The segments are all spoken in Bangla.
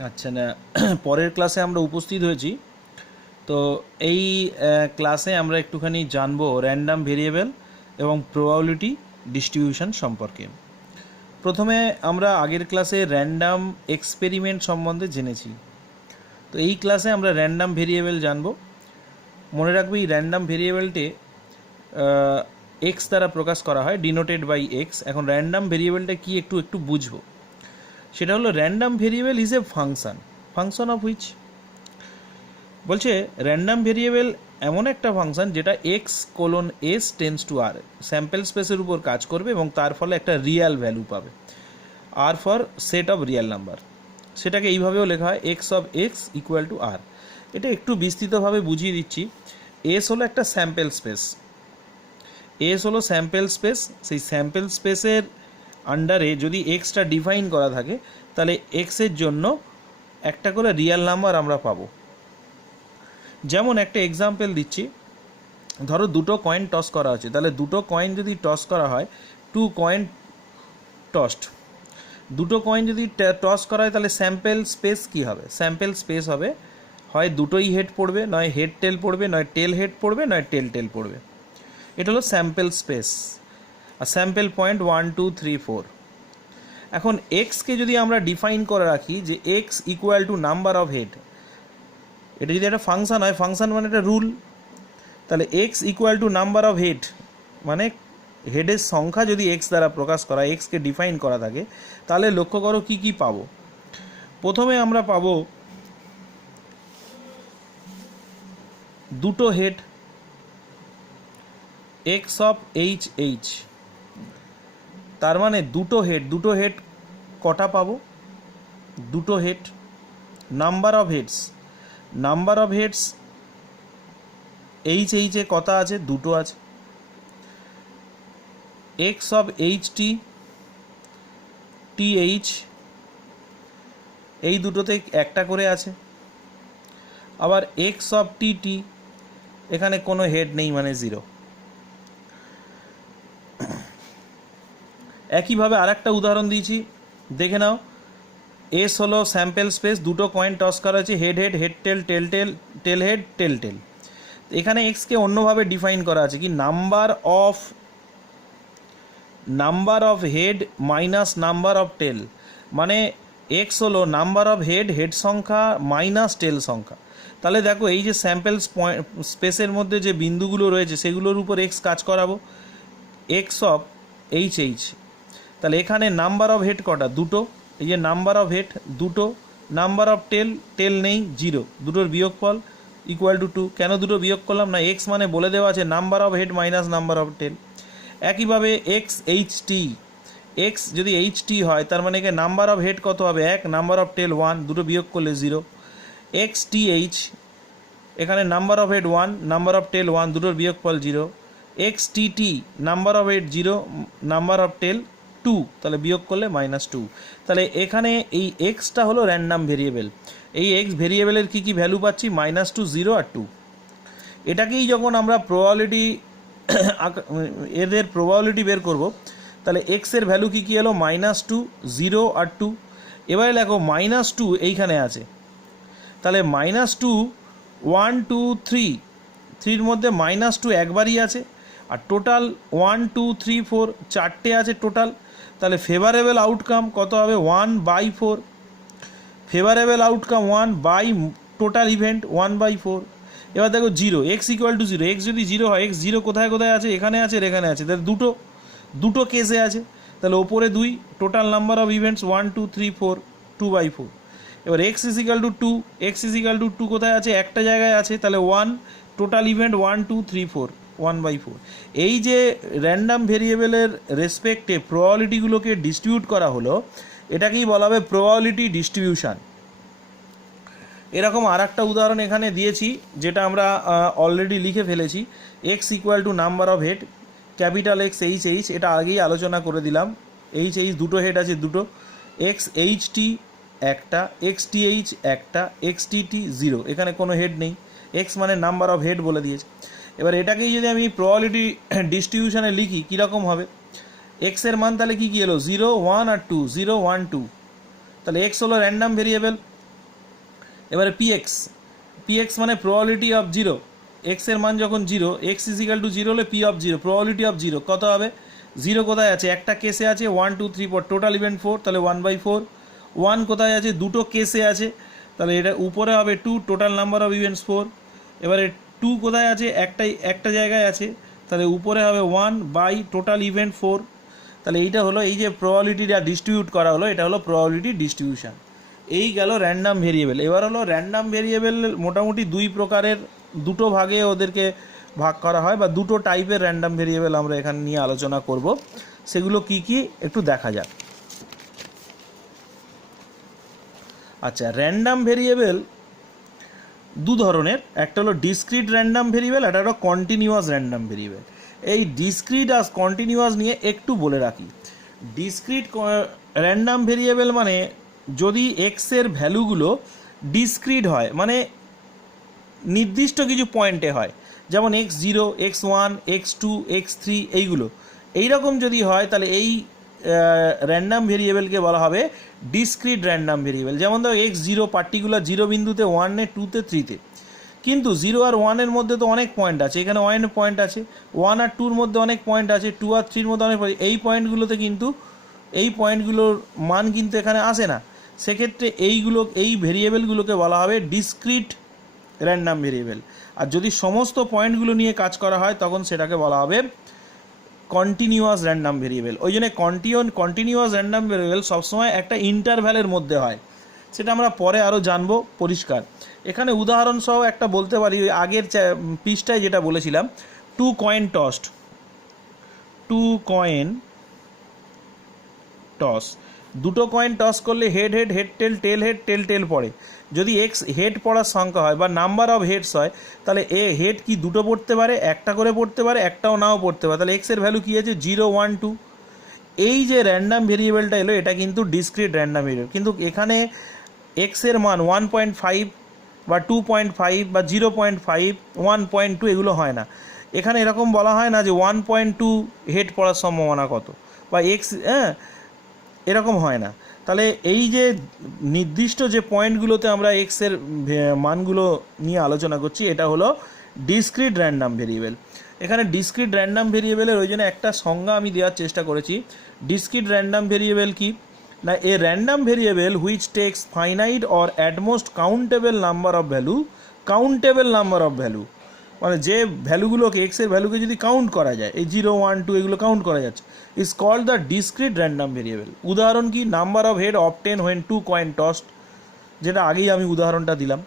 আচ্ছা না, পরের ক্লাসে আমরা উপস্থিত হয়েছি। তো এই ক্লাসে আমরা একটুখানি জানবো র্যান্ডম ভেরিয়েবল এবং প্রবাবিলিটি ডিস্ট্রিবিউশন সম্পর্কে। প্রথমে আমরা আগের ক্লাসে র্যান্ডম এক্সপেরিমেন্ট সম্বন্ধে জেনেছি। তো এই ক্লাসে আমরা র্যান্ডম ভেরিয়েবল জানবো। মনে রাখবে এই র্যান্ডম ভেরিয়েবলটি এক্স দ্বারা প্রকাশ করা হয়, ডিনোটেড বাই এক্স। এখন র্যান্ডম ভেরিয়েবলটা কি একটু একটু বুঝবো। সেটা হলো random variable is a function of which, বলছে র্যান্ডম ভেরিয়েবল এমন একটা ফাংশন যেটা X colon S tends to R, sample স্পেসের উপর কাজ করবে এবং তার ফলে একটা রিয়াল ভ্যালু পাবে, আর for set of real number. সেটাকে এইভাবেও লেখা হয় X of X equal to R. এটা একটু বিস্তৃতভাবে বুঝিয়ে দিচ্ছি। এস হলো একটা স্যাম্পল স্পেস, এস হলো স্যাম্পল স্পেস। সেই স্যাম্পল স্পেসের আন্ডারে যদি এক্সটা ডিফাইন করা থাকে তাহলে এক্সের জন্য একটা করে রিয়াল নাম্বার আমরা পাবো। যেমন একটা এক্সাম্পল দিচ্ছি, ধরো দুটো কয়েন টস করা আছে, তাহলে দুটো কয়েন যদি টস করা হয়, টু কয়েন টসড, দুটো কয়েন যদি টস করা হয় তাহলে স্যাম্পল স্পেস কী হবে? স্যাম্পল স্পেস হবে হয় দুটোই হেড পড়বে, নয় হেড টেল পড়বে, নয় টেল হেড পড়বে, নয় টেল টেল পড়বে। এটা হলো স্যাম্পল স্পেস। আর স্যাম্পল পয়েন্ট 1 2 3 4। এখন এক্সকে যদি আমরা ডিফাইন করে রাখি যে x equal two number of head, এটা যদি একটা ফাংশন হয়, ফাংশন মানে একটা রুল, তাহলে x equal two number of head মানে হেডের সংখ্যা যদি এক্স দ্বারা প্রকাশ করা, এক্সকে ডিফাইন করা থাকে, তাহলে লক্ষ্য করো কি কি পাবো। প্রথমে আমরা পাবো দুটো head X of H H, তার মানে দুটো হেড কটা পাবো? দুটো head. Number of heads H এইচে কটা আছে? দুটো আছে। X of H T T H, এই দুটোতে একটা করে আছে। আবার এক্স অফ টি টি, এখানে কোনো হেড নেই মানে জিরো। একইভাবে আরেকটা উদাহরণ দিয়েছি, দেখে নাও। এস হলো স্যাম্পল স্পেস, দুটো কয়েন টস করা আছে, head head, head tail, tail tail, tail head, tail tail. এখানে এক্সকে অন্যভাবে ডিফাইন করা আছে কি, number of head minus number of tail. মানে এক্স হলো নাম্বার অফ হেড সংখ্যা মাইনাস টেল সংখ্যা। তাহলে দেখো এই যে স্যাম্পল স্পেসের মধ্যে যে বিন্দুগুলো রয়েছে সেগুলোর উপর এক্স কাজ করাবো। এক্স অফ এইচ এইচ, তাহলে এখানে নাম্বার অফ হেড কটা? দুটো। এই যে নাম্বার অফ হেড দুটো, নাম্বার অফ টেল নেই, জিরো। দুটোর বিয়োগফল ইকুয়াল টু 2। কেন দুটো বিয়োগ করলাম না, এক্স মানে বলে দেওয়া আছে number of head minus number of tail. একইভাবে এক্স এইচ টি, এক্স যদি এইচ টি হয় তার মানে এখানে নাম্বার অফ হেড কত হবে? 1, নাম্বার অফ টেল 1, দুটো বিয়োগ করলে 0। এক্স টি এইচ, এখানে number of head 1, number of tail 1, দুটোর বিয়োগফল 0। X T T, number of head 0, number of tail 2, তাহলে বিয়োগ করলে -2। তাহলে এখানে এই এক্সটা হলো র্যান্ডাম ভেরিয়েবল। এই এক্স ভেরিয়েবলের কী কী ভ্যালু পাচ্ছি? -2, 0 আর 2। এটাকেই যখন আমরা প্রবাবিলিটি এদের প্রবাবিলিটি বের করব, তাহলে এক্সের ভ্যালু কী কী এলো? -2, 0 আর 2। এবারে দেখো -2 এইখানে আছে, তাহলে -2 1 2 3, 3-র মধ্যে -2 একবারই আছে, আর টোটাল 1 2 3 4 চারটে আছে টোটাল। তাহলে ফেভারেবল আউটকাম কত হবে? 1/4। Favourable outcome 1 by total event 1/4। এবার দেখো 0, এক্স ইকুয়াল টু 0। এক্স যদি 0 হয়, এক্স 0 কোথায় কোথায় আছে? এখানে আছে আর এখানে আছে, তাহলে দুটো কেসে আছে। তাহলে ওপরে 2, টোটাল নাম্বার অফ ইভেন্টস 1 2 3 4, 2/4। এবার x is equal two 2, x is equal two 2 কোথায় আছে? একটা জায়গায় আছে, তাহলে 1, টোটাল ইভেন্ট 1 2 3 4, 1/4। এই যে র্যান্ডাম ভেরিয়েবলের রেসপেক্টে প্রবাবিলিটিগুলোকে ডিস্ট্রিবিউট করা হলো, এটাকেই বলা হবে প্রবাবিলিটি ডিস্ট্রিবিউশন। এরকম আর একটা উদাহরণ এখানে দিয়েছি, যেটা আমরা অলরেডি লিখে ফেলেছি। X equal two number of head, capital x H H, এটা আগেই আলোচনা করে দিলাম। এইচ এইচ দুটো হেড আছে, দুটো। এক্স এইচ টি একটা, এক্স টি এইচ একটা, এক্স টি টি 0, এখানে কোনো হেড নেই। এক্স মানে নাম্বার অফ হেড বলে দিয়েছে। এবার এটাকেই যদি আমি প্রবাবিলিটি ডিস্ট্রিবিউশনে লিখি, কীরকম হবে? এক্সের মান তাহলে কী কী এলো? 0 1 আর 2, 0 1 2। তাহলে এক্স হলো র্যান্ডাম ভেরিয়েবল, এবারে পিএক্স মানে প্রবাবিলিটি অফ জিরো, এক্সের মান যখন zero, X equal to zero হলে P of zero, probability of zero কত হবে? জিরো কোথায় আছে? একটা কেসে আছে 1 2 3 4, টোটাল ইভেন্ট 4, তাহলে 1/4। 1 কোথায় আছে? দুটো কেসে আছে, তাহলে এটা উপরে হবে 2, টোটাল নাম্বার অফ ইভেন্টস 4। এবারে 2 কোথায় আছে? একটা জায়গায় আছে, তাহলে উপরে হবে 1 বাই টোটাল ইভেন্ট 4। তাহলে এইটা হলো এই যে প্রবাবিলিটিটা ডিস্ট্রিবিউট করা হলো, এটা হলো প্রবাবিলিটি ডিস্ট্রিবিউশন। এই গেল র্যান্ডাম ভেরিয়েবল। এবার হলো র্যান্ডাম ভেরিয়েবল মোটামুটি দুই প্রকারের, দুটো ভাগে ওদেরকে ভাগ করা হয়, বা দুটো টাইপের র্যান্ডাম ভেরিয়েবল আমরা এখানে নিয়ে আলোচনা করব। সেগুলো কি কি একটু দেখা যাক। আচ্ছা, র্যান্ডাম ভেরিয়েবল দু ধরনের, একটা হলো ডিসক্রিট র্যান্ডাম ভেরিয়েবল, একটা হলো কন্টিনিউয়াস র্যান্ডাম ভেরিয়েবল। এই ডিসক্রিট আর কন্টিনিউয়াস নিয়ে একটু বলে রাখি। ডিসক্রিট র্যান্ডাম ভেরিয়েবল মানে যদি এক্সের ভ্যালুগুলো ডিসক্রিট হয়, মানে নির্দিষ্ট কিছু পয়েন্টে হয়, যেমন x0, x1, x2, x3 এইগুলো এইরকম যদি হয়, তাহলে এই র্যান্ডাম ভেরিয়েবলকে বলা হবে ডিসক্রিট র্যান্ডাম ভেরিয়েবল। যেমন ধরো x0 পার্টিকুলার 0 বিন্দুতে, 1-এ, 2-তে, 3-তে, কিন্তু 0 আর 1-এর মধ্যে তো অনেক পয়েন্ট আছে, এখানে 1 পয়েন্ট আছে, 1 আর 2-র মধ্যে অনেক পয়েন্ট আছে, 2 আর 3-র মধ্যে অনেক পয়েন্ট, এই পয়েন্টগুলোতে কিন্তু এই পয়েন্টগুলোর মান কিন্তু এখানে আসে না। সেক্ষেত্রে এই ভেরিয়েবলগুলোকে বলা হবে ডিসক্রিট র্যান্ডাম ভেরিয়েবল। আর যদি সমস্ত পয়েন্টগুলো নিয়ে কাজ করা হয়, তখন সেটাকে বলা হবে কন্টিনিউয়াস র্যান্ডাম ভেরিয়েবল। ওই জন্য কন্টিনিউয়াস র্যান্ডাম ভেরিয়েবল সবসময় একটা ইন্টারভ্যালের মধ্যে হয়, সেটা আমরা পরে আরও জানবো পরিষ্কার। এখানে উদাহরণসহ একটা বলতে পারি, ওই আগের পৃষ্ঠায় যেটা বলেছিলাম, 2 কয়েন টস, দুটো কয়েন টস করলে head head, head tail, tail head, tail tail পড়ে। যদি এক্স হেড পড়ার সংখ্যা হয় বা নাম্বার অফ হেডস হয়, তাহলে হেড কি দুটো পড়তে পারে, একটা করে পড়তে পারে, একটাও নাও পড়তে পারে। তাহলে এক্সের ভ্যালু কী আছে? 0 1 2। এই যে র্যান্ডাম ভেরিয়েবলটা এলো, এটা কিন্তু ডিসক্রিট র্যান্ডাম ভেরিয়েবল। কিন্তু এখানে এক্সের মান 1.5 বা 2.5 বা 0.5, 1.2 এগুলো হয় না। এখানে এরকম বলা হয় না যে 1.2 হেড পড়ার সম্ভাবনা কত, বা এক্স এরকম হয় না। তাহলে এই যে নির্দিষ্ট যে পয়েন্টগুলোতে আমরা এক্সের মানগুলো নিয়ে আলোচনা করছি, এটা হলো ডিসক্রিট র্যান্ডাম ভেরিয়েবল। এখানে ডিসক্রিট র্যান্ডাম ভেরিয়েবলের ওই জন্য একটা সংজ্ঞা আমি দেওয়ার চেষ্টা করেছি। ডিসক্রিট র্যান্ডাম ভেরিয়েবল কি না, a random variable which takes finite or at most countable number of value, মানে যে ভ্যালুগুলোকে, এক্সের ভ্যালুকে যদি কাউন্ট করা যায়, এই 0 1 2 এগুলো কাউন্ট করা যাচ্ছে, is called the discrete random variable. উদাহরণ কি? Number of head obtained when 2 coin tossed, যেটা আগেই আমি উদাহরণটা দিলাম।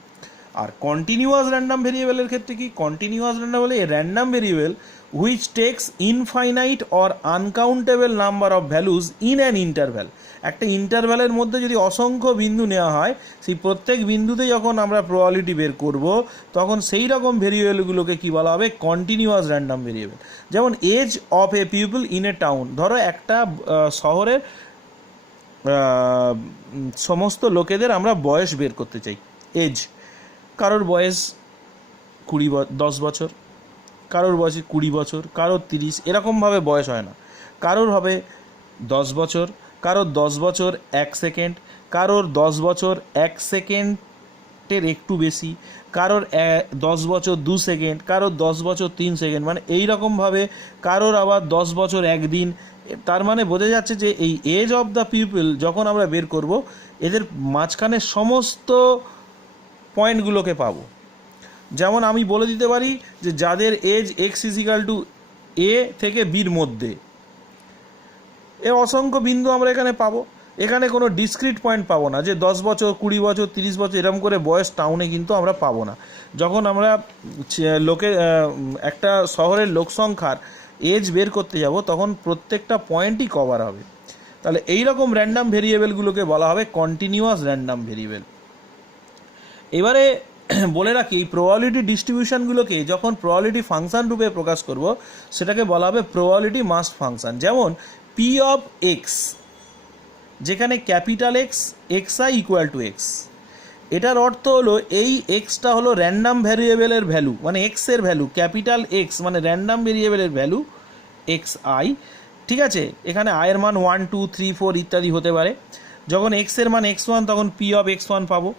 আর কন্টিনিউয়াস র্যান্ডাম ভেরিয়েবলের ক্ষেত্রে কি? কন্টিনিউয়াস র্যান্ডাম বলে a random variable which takes infinite or uncountable number of values in an interval. একটা ইন্টারভ্যালের মধ্যে যদি অসংখ্য বিন্দু নেওয়া হয়, সেই প্রত্যেক বিন্দুতে যখন আমরা প্রবাবিলিটি বের করব, তখন সেই রকম ভেরিয়েবলগুলোকে কি বলা হবে? Continuous random variable. যেমন age of a people in a town, ধরো একটা শহরের সমস্ত লোকেদের আমরা বয়স বের করতে চাই, এজ। কারোর বয়স 10 বছর, কারোর বয়স 20 বছর, কারোর 30, এরকমভাবে বয়স হয় না। কারোর হবে 10 বছর, কারোর 10 বছর 1 সেকেন্ড, কারোর 10 বছর 1 সেকেন্ডের একটু বেশি, কারোর 10 বছর 2 সেকেন্ড, কারোর 10 বছর 3 সেকেন্ড, মানে এই রকমভাবে কারোর আবার 10 বছর 1 দিন। তার মানে বোঝা যাচ্ছে যে এই এজ অফ দ্য পিপল যখন আমরা বের করব, এদের মাঝখানে সমস্ত পয়েন্টগুলোকে পাবো। যেমন আমি বলে দিতে পারি যে যাদের এজ এক্স ইজিক্যাল টু এ থেকে বির মধ্যে, এর অসংখ্য বিন্দু আমরা এখানে পাবো। এখানে কোনো ডিসক্রিট পয়েন্ট পাবো না যে 10 বছর 20 বছর 30 বছর এরকম করে বয়স টাউনে কিন্তু আমরা পাবো না। যখন আমরা একটা শহরের লোক সংখ্যার এজ বের করতে যাব, তখন প্রত্যেকটা পয়েন্টই কভার হবে। তাহলে এই রকম র্যান্ডাম ভেরিয়েবলগুলোকে বলা হবে কন্টিনিউয়াস র্যান্ডাম ভেরিয়েবল। এবারে বলে রাখি, এই প্রবাবিলিটি ডিস্ট্রিবিউশনগুলোকে যখন প্রবাবিলিটি ফাংশন রূপে প্রকাশ করব, সেটাকে বলা হবে প্রবাবিলিটি মাস ফাংশন। যেমন পি অফ এক্স, যেখানে capital x, x I equal to x, এটার অর্থ হলো এই এক্সটা হলো র্যান্ডাম ভ্যারিয়েবলের ভ্যালু, মানে এক্সের ভ্যালু, ক্যাপিটাল এক্স মানে র্যান্ডাম ভেরিয়েবলের ভ্যালু এক্স আই। ঠিক আছে, এখানে আয়ের মান 1 2 3 4 ইত্যাদি হতে পারে। যখন এক্সের মান x1, তখন পি অফ x1 পাবো।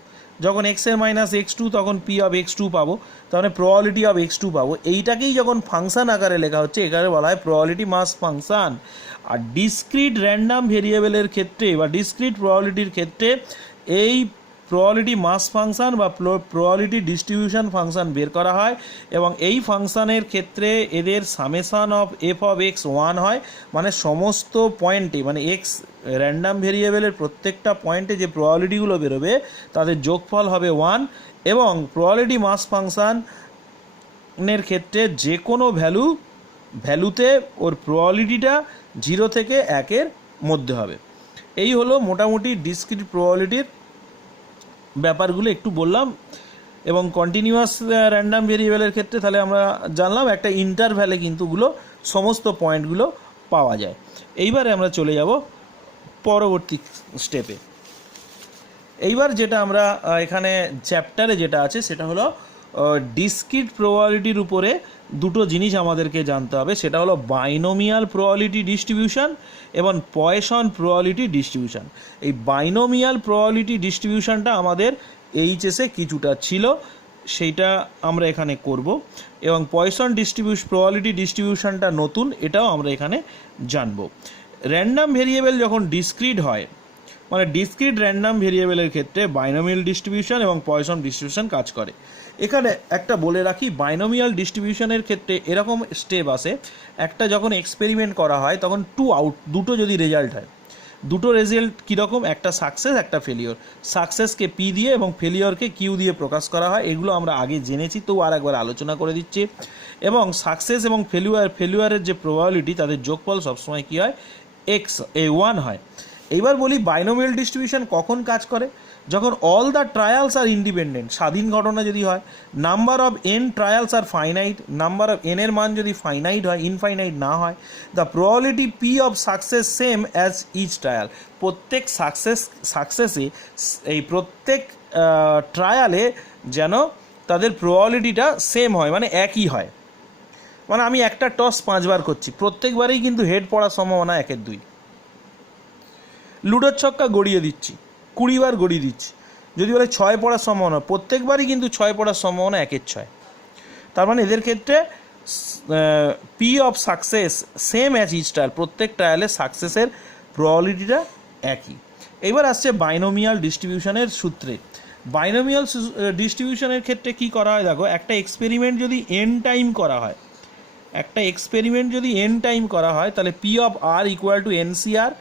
যখন এক্সের মাইনাস x2 তখন p অফ x2 পাবো, তাহলে প্রবাবিলিটি অফ x2 পাবো। এইটাকেই যখন ফাংশন আকারে লেখা হচ্ছে এখানে বলা হয় প্রবাবিলিটি মাস ফাংশন। আর ডিসক্রিট র্যান্ডাম ভেরিয়েবলের ক্ষেত্রে বা ডিসক্রিট প্রবাবিলিটির ক্ষেত্রে এই প্রবাবিলিটি মাস ফাংশন বা প্রবাবিলিটি ডিস্ট্রিবিউশন ফাংশন বের করা হয়, এবং এই ফাংশনের ক্ষেত্রে এদের summation of F of x 1 হয়, মানে সমস্ত পয়েন্টে মানে এক্স র্যান্ডাম ভেরিয়েবলের প্রত্যেকটা পয়েন্টে যে প্রবাবিলিটিগুলো বেরোবে তাদের যোগফল হবে 1, এবং প্রবাবিলিটি মাস ফাংশনের ক্ষেত্রে যে কোনো ভ্যালুতে ওর প্রবাবিলিটিটা 0 থেকে 1-এর মধ্যে হবে। এই হলো মোটামুটি ডিসক্রিট প্রবাবিলিটির ব্যাপারগুলো একটু বললাম। এবং কন্টিনিউয়াস র্যান্ডাম ভেরিয়েবলের ক্ষেত্রে তাহলে আমরা জানলাম একটা ইন্টারভ্যালে কিন্তু সমস্ত পয়েন্টগুলো পাওয়া যায়। এইবারে আমরা চলে যাব পরবর্তী স্টেপে। এইবার যেটা আমরা এখানে চ্যাপ্টারে যেটা আছে সেটা হলো ডিসক্রিট প্রবাবিলিটির উপরে দুটো জিনিস আমাদেরকে জানতে হবে, সেটা হলো বাইনোমিয়াল প্রবাবিলিটি ডিস্ট্রিবিউশন এবং পয়সন প্রবাবিলিটি ডিস্ট্রিবিউশন। এই বাইনোমিয়াল প্রবাবিলিটি ডিস্ট্রিবিউশনটা আমাদের এইচএসে কিছুটা ছিল, সেইটা আমরা এখানে করব, এবং পয়সন প্রবাবিলিটি ডিস্ট্রিবিউশনটা নতুন, এটাও আমরা এখানে জানব। র্যান্ডাম ভেরিয়েবল যখন ডিসক্রিট হয়, মানে ডিসক্রিট র্যান্ডাম ভেরিয়েবলের ক্ষেত্রে বাইনোমিয়াল ডিস্ট্রিবিউশন এবং পয়সন ডিস্ট্রিবিউশন কাজ করে। এখানে একটা বলে রাখি, বাইনোমিয়াল ডিস্ট্রিবিউশনের ক্ষেত্রে এরকম স্টেপ আসে, একটা যখন এক্সপেরিমেন্ট করা হয় তখন দুটো যদি রেজাল্ট হয়, দুটো রেজাল্ট কীরকম, একটা সাকসেস একটা ফেলিওর, সাকসেসকে পি দিয়ে এবং ফেলিওরকে কিউ দিয়ে প্রকাশ করা হয়। এগুলো আমরা আগে জেনেছি, তো আর একবার আলোচনা করে দিচ্ছি। এবং সাকসেস এবং ফেলিওরের যে প্রবাবিলিটি তাদের যোগফল সবসময় কী হয়, x1 হয়। এইবার বলি বাইনোমিয়াল ডিস্ট্রিবিউশন কখন কাজ করে, যখন all the trials are independent, স্বাধীন ঘটনা যদি হয়, number of N trials are finite, number of এনের মান যদি ফাইনাইট হয়, ইনফাইনাইট না হয়, the probability P of success same as each trial, প্রত্যেক সাকসেসে এই প্রত্যেক ট্রায়ালে যেন তাদের প্রবাবিলিটিটা সেম হয়, মানে একই হয়। মানে আমি একটা টস 5 বার করছি, প্রত্যেকবারেই কিন্তু হেড পড়ার সম্ভাবনা 1/2। লুডোর ছক্কা গড়িয়ে দিচ্ছি, 20 বার গড়িয়ে দিচ্ছি, যদি বলে 6 পড়ার সম্ভাবনা, প্রত্যেকবারই কিন্তু 6 পড়ার সম্ভাবনা 1/6। তার মানে এদের ক্ষেত্রে P of success same as each trial, প্রত্যেক ট্রায়ালে সাকসেসের প্রবাবিলিটিটা একই। এবার আসছে বাইনোমিয়াল ডিস্ট্রিবিউশনের সূত্রে। বাইনোমিয়াল ডিস্ট্রিবিউশনের ক্ষেত্রে কি করা হয়, দেখো একটা এক্সপেরিমেন্ট যদি n টাইম করা হয়, করা হয় তাহলে P of R equal to NCR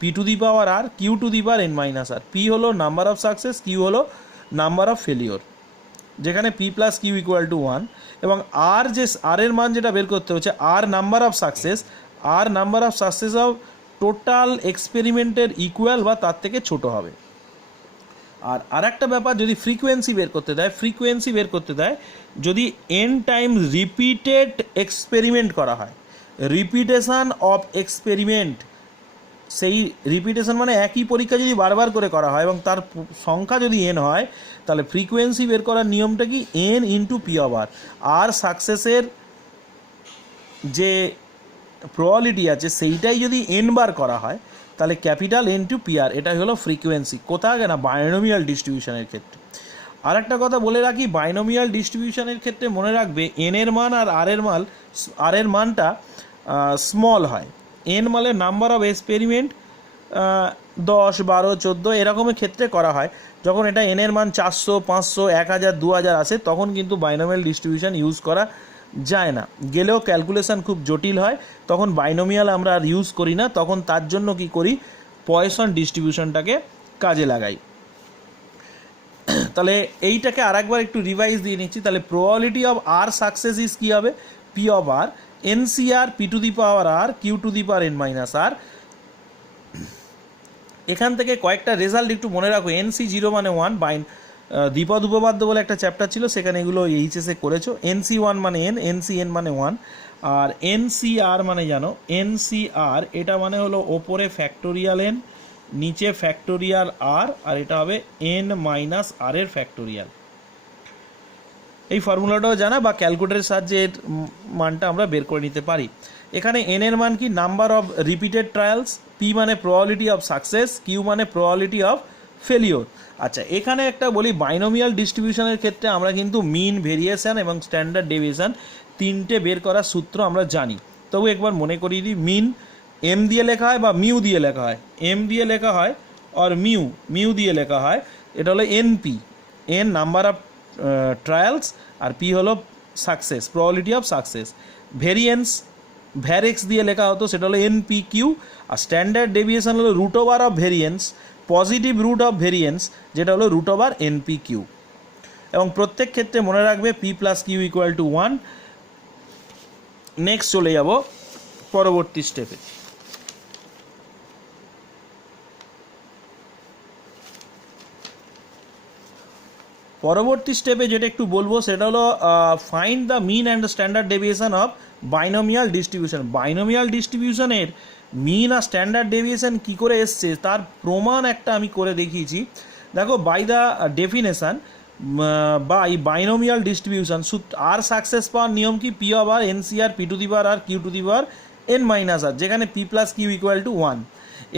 P to the power R Q to the power n minus R. P হলো নাম্বার অফ সাকসেস, কিউ হলো নাম্বার অফ ফেলিওর, যেখানে P plus Q equal to 1, এবং আর এর মান যেটা বের করতে হচ্ছে R number of success of total এক্সপেরিমেন্টের ইকুয়াল বা তার থেকে ছোট হবে। আর একটা ব্যাপার, যদি ফ্রিকোয়েন্সি বের করতে দেয়, যদি n টাইম রিপিটেড এক্সপেরিমেন্ট করা হয়, রিপিটেশন অফ এক্সপেরিমেন্ট, সেই রিপিটেশন মানে একই পরীক্ষা যদি বারবার করে করা হয় এবং তার সংখ্যা যদি n হয়, তাহলে ফ্রিকোয়েন্সি বের করার নিয়মটা কি, n ইন্টু পি অফ আর। আর সাকসেসের যে প্রবাবিলিটি আছে সেইটাই যদি n বার করা হয়, তাহলে capital N two P R, এটাই হলো ফ্রিকোয়েন্সি। কোথায় না বাইনোমিয়াল ডিস্ট্রিবিউশনের ক্ষেত্রে। আর একটা কথা বলে রাখি, বাইনোমিয়াল ডিস্ট্রিবিউশনের ক্ষেত্রে মনে রাখবে n এর মান আর আর এর মানটা স্মল হয়। n মানে নাম্বার অফ এক্সপেরিমেন্ট 10, 12, 14 এরকমের ক্ষেত্রে করা হয়। যখন এটা n এর মান 400, 500, 1000, 2000 আসে, তখন কিন্তু বাইনোমিয়াল ডিস্ট্রিবিউশন ইউজ করা যায় না, গেলেও ক্যালকুলেশন খুব জটিল হয়, তখন বাইনোমিয়াল আমরা আর ইউজ করি না। তখন তার জন্য কি করি, পয়সন ডিস্ট্রিবিউশনটাকে কাজে লাগাই। তাহলে এইটাকে আরেকবার একটু রিভাইজ দিয়ে নিচ্ছি। তাহলে probability of R success is কী হবে, P of R NCR P to the power R Q to the power n minus R. এখান থেকে কয়েকটা রেজাল্ট একটু মনে রাখো। NC0 মানে 1, দ্বিপদ উপপাদ্য বলে একটা চ্যাপ্টার ছিল, সেখানে এগুলো এইচএসে করেছো। NC1 মানে n, NCn মানে 1, আর NCR মানে জানো, NCR এটা মানে হলো ওপরে ফ্যাক্টোরিয়াল n, নিচে ফ্যাক্টোরিয়াল আর, আর এটা হবে n মাইনাস আর এর ফ্যাক্টোরিয়াল। এই ফর্মুলাটাও জানা বা ক্যালকুলেটরের সাহায্যে এর মানটা আমরা বের করে নিতে পারি। এখানে n এর মান কি, number of repeated trials, p মানে প্রবাবিলিটি অফ সাকসেস, q মানে প্রবাবিলিটি অফ ফেলিওর। আচ্ছা, এখানে একটা বলি, বাইনোমিয়াল ডিস্ট্রিবিউশনের ক্ষেত্রে আমরা কিন্তু মিন, ভেরিয়েশন এবং স্ট্যান্ডার্ড ডেভিয়েশন তিনটে বের করার সূত্র আমরা জানি। তবু একবার মনে করিয়ে দিই, মিন এম দিয়ে লেখা হয় বা মিউ দিয়ে লেখা হয়, এম দিয়ে লেখা হয় আর মিউ দিয়ে লেখা হয়। এটা হলো N P, N number of trials, আর পি হলো success, probability of success. Variance ভ্যারেক্স দিয়ে লেখা হতো, সেটা হলো এনপি কিউ। আর স্ট্যান্ডার্ড ডেভিয়েশন হলো root over of variance, positive root of variance, যেটা হলো রুট ওভার এনপি কিউ। এবং প্রত্যেক ক্ষেত্রে মনে রাখবে P plus Q equal to 1। Next চলে যাব পরবর্তী স্টেপে। পরবর্তী স্টেপে যেটা একটু বলবো সেটা হলো find the mean and standard deviation of binomial distribution. Binomial ডিস্ট্রিবিউশনের মিন আর স্ট্যান্ডার্ড ডেভিয়েশন কী করে এসছে তার প্রমাণ একটা আমি করে দেখিয়েছি। দেখো, by the definition by binomial distribution R success পাওয়ার নিয়ম কি, P of R N C R P to the power R Q to the power N minus R, যেখানে P plus Q equal to 1।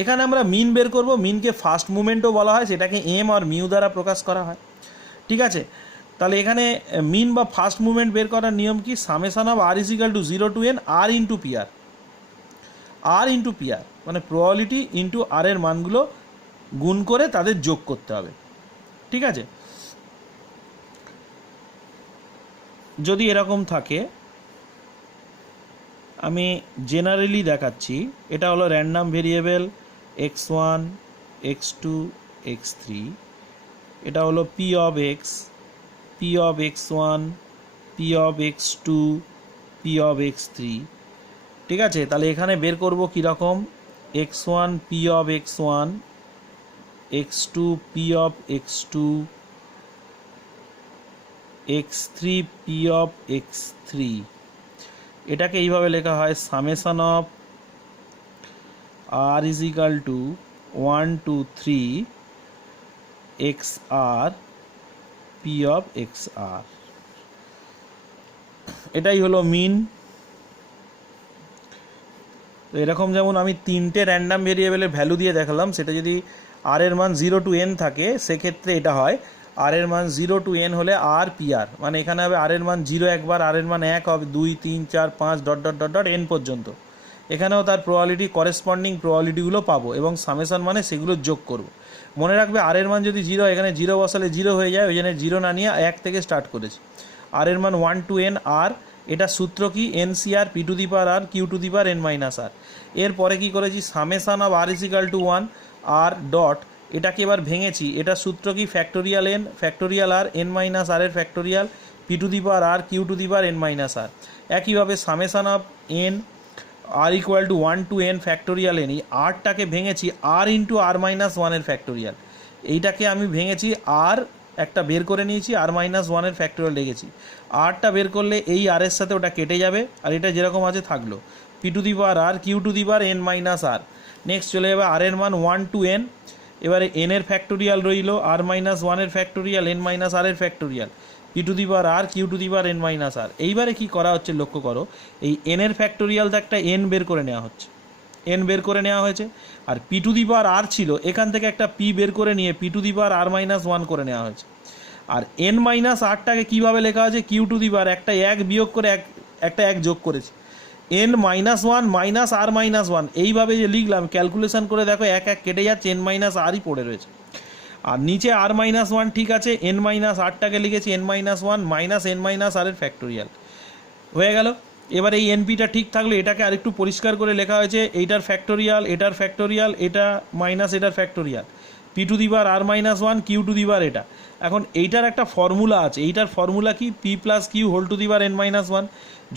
এখানে আমরা মিন বের করব। মিনকে ফার্স্ট মুভমেন্টও বলা হয়, সেটাকে এম আর মিউ দ্বারা প্রকাশ করা হয়। ঠিক আছে, তাহলে এখানে মিন বা ফার্স্ট মুভমেন্ট বের করার নিয়ম কি, summation of R is equal to 0 to N R into P R, R into P R মানে প্রবাবিলিটি ইন্টু আর এর মানগুলো গুণ করে তাদের যোগ করতে হবে। ঠিক আছে, যদি এরকম থাকে, আমি জেনারেলি দেখাচ্ছি। এটা হলো random variable x1 x2 x3, এটা হলো P of X, P of x1, P of x2, P of x3। ঠিক আছে, তাহলে এখানে বের করব কীরকম, x1 P of x1, x2 P of x2, x3 P of x3। এটাকে এইভাবে লেখা হয়, summation of R is equal to 1 2 3 X R P of X R. এটাই হলো মিন। তো এরকম যেমন আমি তিনটে র্যান্ডাম ভেরিয়েবলের ভ্যালু দিয়ে দেখালাম, সেটা যদি আর এর মান 0 টু এন থাকে সেক্ষেত্রে এটা হয় আর এর মান 0 টু এন হলে আর পি আর, মানে এখানে হবে আর এর মান 0 একবার, আর এর মান 1 হবে 2 3 4 5 dot dot dot dot N পর্যন্ত। এখানেও তার প্রবাবিলিটি করেসপন্ডিং প্রবাবিলিটিগুলো পাবো এবং সামেশন মানে সেগুলো যোগ করব। মনে রাখবে আর এর মান যদি 0, এখানে 0 বসালে 0 হয়ে যায়, ওই জন্য 0 না নিয়ে 1 থেকে স্টার্ট করেছি। আর এর মান 1 টু এন আর, এটা সূত্র কি, N C R P to the power R Q to the power N minus R. এরপরে কী করেছি, summation of R is equal to 1 R dot, এটাকে এবার ভেঙেছি। এটা সূত্র কি, factorial N factorial R N minus R এর factorial P to the power R Q to the power N minus R. একইভাবে summation of N R equal to 1 to N factorial N, এই আরটাকে ভেঙেছি আর ইন্টু আর মাইনাস ওয়ানের ফ্যাক্টোরিয়াল। এইটাকে আমি ভেঙেছি আর একটা বের করে নিয়েছি, আর মাইনাস ওয়ানের ফ্যাক্টোরিয়াল রেখেছি। আরটা বের করলে এই আর এর সাথে ওটা কেটে যাবে আর এটা যেরকম আছে থাকলো, P to the power R Q to the power N minus R. Next চলে যাবে আর এর মান 1 টু এন, এবারে এন এর ফ্যাক্টোরিয়াল রইল আর মাইনাস ওয়ানের ফ্যাক্টোরিয়াল এন মাইনাস আর এর factorial P to the power R Q to the power N minus R. এইবারে কী করা হচ্ছে লক্ষ্য করো, এই এন এর ফ্যাক্টোরিয়াল তো একটা এন বের করে নেওয়া হচ্ছে, এন বের করে নেওয়া হয়েছে, আর পি টু দি পাওয়ার আর ছিল, এখান থেকে একটা পি বের করে নিয়ে P to the power R minus 1 করে নেওয়া হয়েছে। আর এন মাইনাস আরটাকে কীভাবে লেখা আছে, কিউ টু দি পাওয়ার একটা 1 বিয়োগ করে একটা 1 যোগ করেছি, N minus 1 minus R minus 1। এইভাবে যে লিখলাম, ক্যালকুলেশন করে দেখো 1 1 কেটে যাচ্ছে, এন মাইনাস আরই পড়ে রয়েছে। আর নিচে আর মাইনাস 1 ঠিক আছে, এন মাইনাস আরটাকে লিখেছি N minus 1 minus N minus R এর ফ্যাক্টোরিয়াল হয়ে গেল। এবার এই এনপিটা ঠিক থাকলে এটাকে আরেকটু পরিষ্কার করে লেখা হয়েছে, এইটার ফ্যাক্টোরিয়াল এটার ফ্যাক্টোরিয়াল এটা মাইনাস এটার factorial P to the power R minus 1 Q to the power এটা। এখন এইটার একটা ফর্মুলা আছে, এইটার ফর্মুলা কি, P plus Q whole to the power N minus 1।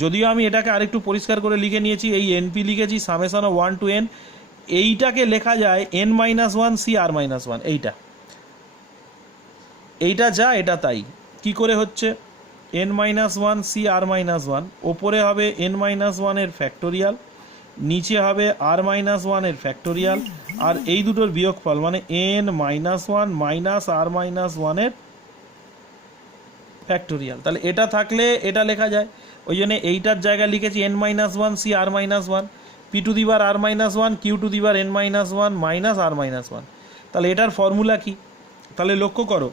যদিও আমি এটাকে আরেকটু পরিষ্কার করে লিখে নিয়েছি, এই এনপি লিখেছি সামেশন অফ 1 টু এন, এইটাকে লেখা যায় N minus 1 C R minus 1। এইটা যা এটা তাই। কি করে হচ্ছে, N minus 1 C R minus 1, ওপরে হবে এন মাইনাস 1 এর ফ্যাক্টোরিয়াল, নিচে হবে আর মাইনাস 1 এর ফ্যাক্টোরিয়াল, আর এই দুটোর বিয়োগফল মানে N minus 1 minus R minus 1 এর ফ্যাক্টোরিয়াল। তাহলে এটা থাকলে এটা লেখা যায়, ওই জন্য এইটার জায়গায় লিখেছি N minus 1 C R minus 1 P to the power R minus 1 Q to the power N minus 1 minus R minus 1। তাহলে এটার ফর্মুলা কি, তাহলে লক্ষ্য করো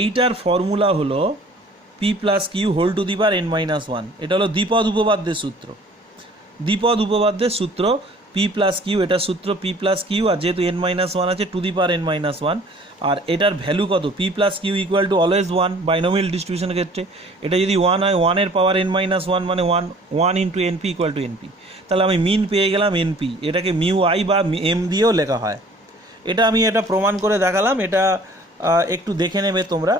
এইটার ফর্মুলা হলো P plus Q whole to the power n-1। এটা হলো দ্বিপদ উপপাদ্যের সূত্র, দ্বিপদ উপপাদ্যের সূত্র পি প্লাস কিউ, এটা সূত্র পি প্লাস কিউ, আর যেহেতু n-1 আছে টু দি পাওয়ার n-1, আর এটার ভ্যালু কত, P plus Q equal to always 1 binomial ডিস্ট্রিবিউশনের ক্ষেত্রে। এটা যদি 1 হয় 1 এর পাওয়ার n-1 মানে 1 into NP equal to NP. তাহলে আমি মিন পেয়ে গেলাম এনপি, এটাকে মিউ আই বা এম দিয়েও লেখা হয়। এটা আমি এটা প্রমাণ করে দেখালাম, এটা একটু দেখে নেবে তোমরা।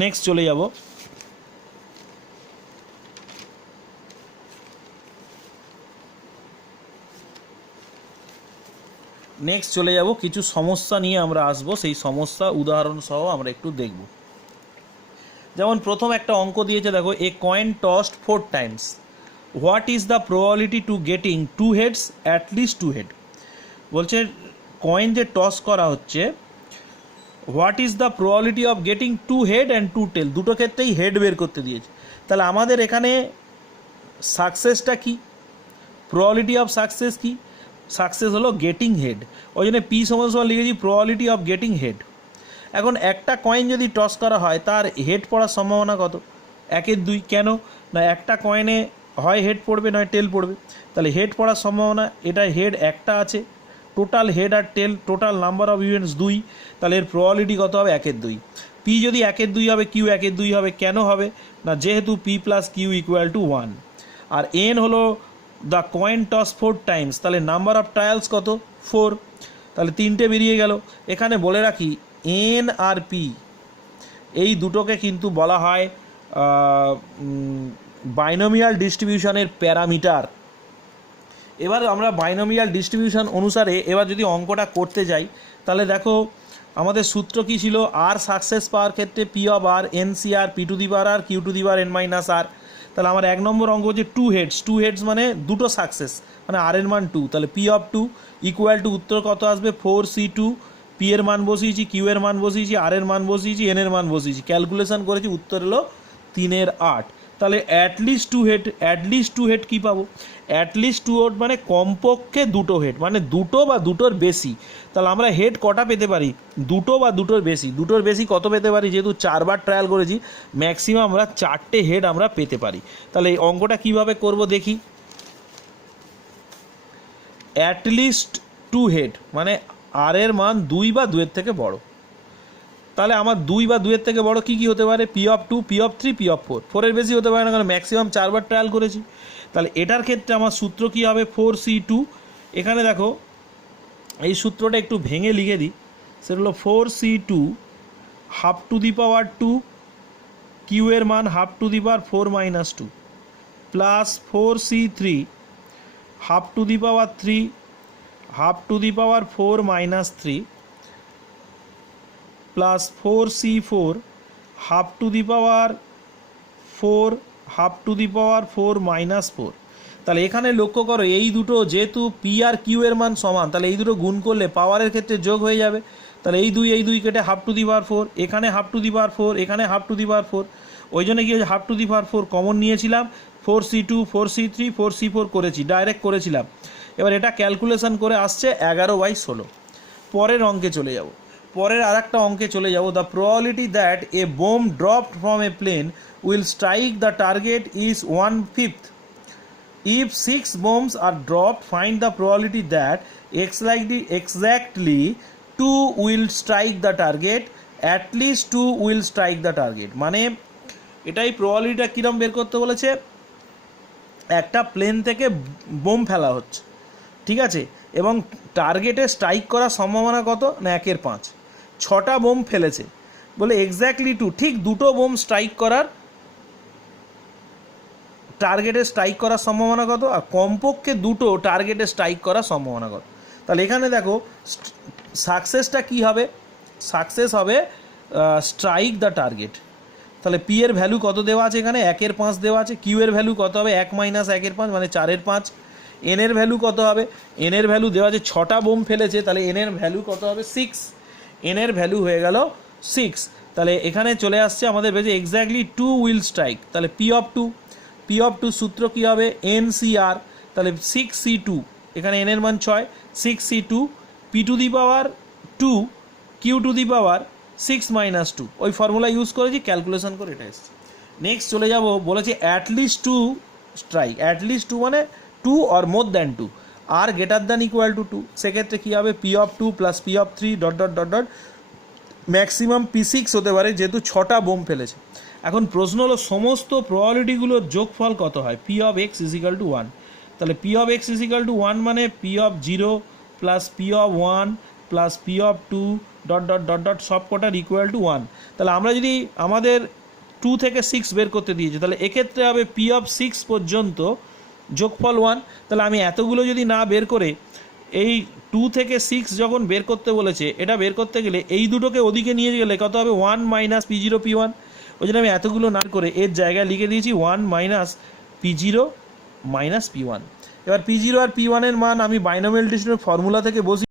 নেক্সট চলে যাব, কিছু সমস্যা নিয়ে আমরা আসবো, সেই সমস্যা উদাহরণ সহ আমরা একটু দেখব। যেমন প্রথম একটা অঙ্ক দিয়েছে, দেখো a coin tossed 4 times, what is the probability to getting 2 heads at least 2 head. বলছে কয়েন যে টস করা হচ্ছে, what is the probability of getting 2 head and 2 tail, দুটো ক্ষেত্রেই হেড বের করতে দিয়েছে। তাহলে আমাদের এখানে সাকসেসটা কি, প্রবাবিলিটি অফ সাকসেস কি, সাকসেস হলো গেটিং হেড, ওই জন্য পি সমান লিখেছি প্রবাবিলিটি অফ গেটিং হেড। এখন একটা কয়েন যদি টস করা হয় তার হেড পড়ার সম্ভাবনা কত, 1/2। কেন না, একটা কয়েনে হয় হেড পড়বে নয় টেল পড়বে, তাহলে হেড পড়ার সম্ভাবনা, এটা হেড একটা আছে, টোটাল হেড আর tail total number of events 2, তাহলে এর প্রবাবিলিটি কত হবে 1/2। পি যদি 1/2 হবে, কিউ 1/2 হবে, কেন হবে না, যেহেতু P plus Q equal to 1, আর এন হলো দ্য কয়েন টস 4 টাইমস, তাহলে নাম্বার অফ ট্রায়ালস কত 4, তাহলে 3টে বেরিয়ে গেল। এখানে বলে রাখি এন আর পি এই দুটোকে কিন্তু বলা হয় বাইনোমিয়াল ডিস্ট্রিবিউশনের প্যারামিটার। এবার আমরা বাইনোমিয়াল ডিস্ট্রিবিউশন অনুসারে এবার যদি অঙ্কটা করতে যাই, তাহলে দেখো আমাদের সূত্র কী ছিল, আর সাকসেস পাওয়ার ক্ষেত্রে P of R N C R P to the power R Q to the power n-r। তাহলে আমার 1 নম্বর অঙ্ক হচ্ছে 2 হেডস মানে দুটো সাকসেস, মানে আর এর মান 2, তাহলে পি অফ 2 ইকুয়াল টু উত্তর কত আসবে 4c2, পি এর মান বসিয়েছি, কিউ এর মান বসিয়েছি, আর এর মান বসিয়েছি, এন এর মান বসিয়েছি, ক্যালকুলেশন করেছি, উত্তর হলো 3/8। তাহলে অ্যাটলিস্ট টু হেড কী পাবো, অ্যাটলিস্ট 2 হেড মানে কমপক্ষে দুটো হেড, মানে দুটো বা দুটোর বেশি। তাহলে আমরা হেড কটা পেতে পারি, দুটো বা দুটোর বেশি, দুটোর বেশি কত পেতে পারি, যেহেতু 4বার ট্রায়াল করেছি ম্যাক্সিমাম আমরা 4টে হেড আমরা পেতে পারি। তাহলে এই অঙ্কটা কীভাবে করব দেখি, অ্যাটলিস্ট 2 হেড মানে আর এর মান 2 বা 2-এর থেকে বড়। তাহলে আমার 2 বা 2-এর থেকে বড় কী কী হতে পারে, P of 2, P of 3, P of 4, 4-এর বেশি হতে পারে না, কারণ ম্যাক্সিমাম 4বার ট্রায়াল করেছি। তাহলে এটার ক্ষেত্রে আমার সূত্র কী হবে 4c2, এখানে দেখো এই সূত্রটা একটু ভেঙে লিখে দিই, সেটা হলো 4c2 half to the power 2, Q এর মান half to the power 4 - 2, plus 4c3 half to the power 3 half to the power 4 - 3, plus 4c4 half to the power 4 half to the power 4 - 4। তাহলে এখানে লক্ষ্য করো এই দুটো যেহেতু পি আর কিউ এর মান সমান, তাহলে এই দুটো গুণ করলে পাওয়ারের ক্ষেত্রে যোগ হয়ে যাবে। তাহলে এই দুই কেটে হাফ টু দি পাওয়ার 4, এখানে হাফ টু দি পাওয়ার 4, এখানে হাফ টু দি পাওয়ার 4, ওই জন্য কি হয়েছে half to the power 4 common নিয়েছিলাম, 4c2 4c3 4c4 করেছি, ডাইরেক্ট করেছিলাম। এবার এটা ক্যালকুলেশন করে আসছে 11/16। পরের অঙ্কে চলে যাব, পরের আর একটা অঙ্কে চলে যাব, the probability that a bomb dropped from a plane will strike the target is 1/5। If 6 bombs are dropped, find the probability that exactly 2 will strike the target, at least 2 will strike the target। মানে এটাই প্রবাবিলিটিটা কীরকম বের করতে বলেছে, একটা প্লেন থেকে বোম ফেলা হচ্ছে, ঠিক আছে, এবং টার্গেটে স্ট্রাইক করার সম্ভাবনা কত না 1/5, 6টা বোম ফেলেছে, বলে এক্স্যাক্টলি 2 ঠিক দুটো বোম স্ট্রাইক করার টার্গেটে স্ট্রাইক করার সম্ভাবনা কত, আর কমপক্ষে দুটো টার্গেটে স্ট্রাইক করার সম্ভাবনা কত। তাহলে এখানে দেখো সাকসেসটা কি হবে, সাকসেস হবে স্ট্রাইক দ্য টার্গেট। তাহলে পি এর ভ্যালু কত দেওয়া আছে, এখানে 1/5 দেওয়া আছে, কিউ এর ভ্যালু কত হবে 1 - 1/5 মানে 4/5, এন এর ভ্যালু কত হবে, এন এর ভ্যালু দেওয়া আছে 6টা বোম ফেলেছে, তাহলে এন এর ভ্যালু কত হবে 6, এন এর ভ্যালু হয়ে গেল 6। তাহলে এখানে চলে আসছে আমাদের বেজে এক্স্যাক্টলি 2 উইল স্ট্রাইক। তাহলে পি অফ 2 সূত্র কী হবে NCR, তাহলে 6c2, এখানে এন এর মান 6, 6c2 P to the power 2 Q to the power 6 - 2, ওই ফর্মুলা ইউজ করেছি, ক্যালকুলেশন করে এটা এসছে। নেক্সট চলে যাব, বলেছে অ্যাটলিস্ট 2 স্ট্রাইক, অ্যাটলিস্ট 2 মানে 2 অর মোর দ্যান 2 আর গ্রেটার দ্যান ইকুয়াল টু 2, সেক্ষেত্রে কী হবে, P of 2 plus P of 3 dot dot dot dot maximum P6 হতে পারে, যেহেতু 6টা বোম ফেলেছে। এখন প্রশ্ন হলো সমস্ত প্রবাবিলিটিগুলোর যোগফল কত হয়, P of X equal to 1, তাহলে P of X equal to 1 মানে P of 0 plus P of 1 plus P of 2 dot dot dot dot সব কটার ইকুয়াল টু 1। তাহলে আমরা যদি আমাদের 2 থেকে 6 বের করতে দিয়েছি, তাহলে এক্ষেত্রে হবে পি অফ 6 পর্যন্ত যোগফল 1। তাহলে আমি এতগুলো যদি না বের করে এই 2 থেকে 6 যখন বের করতে বলেছে, এটা বের করতে গেলে এই দুটোকে ওদিকে নিয়ে গেলে কত হবে, 1 মাইনাস P0 P1। ওই জন্য আমি এতগুলো না করে এর জায়গায় লিখে দিয়েছি 1 মাইনাস P0 মাইনাস P1। এবার P0 আর P1 এর মান আমি বাইনোমিয়াল ডিস্ট্রিবিউশনের ফর্মুলা থেকে বসি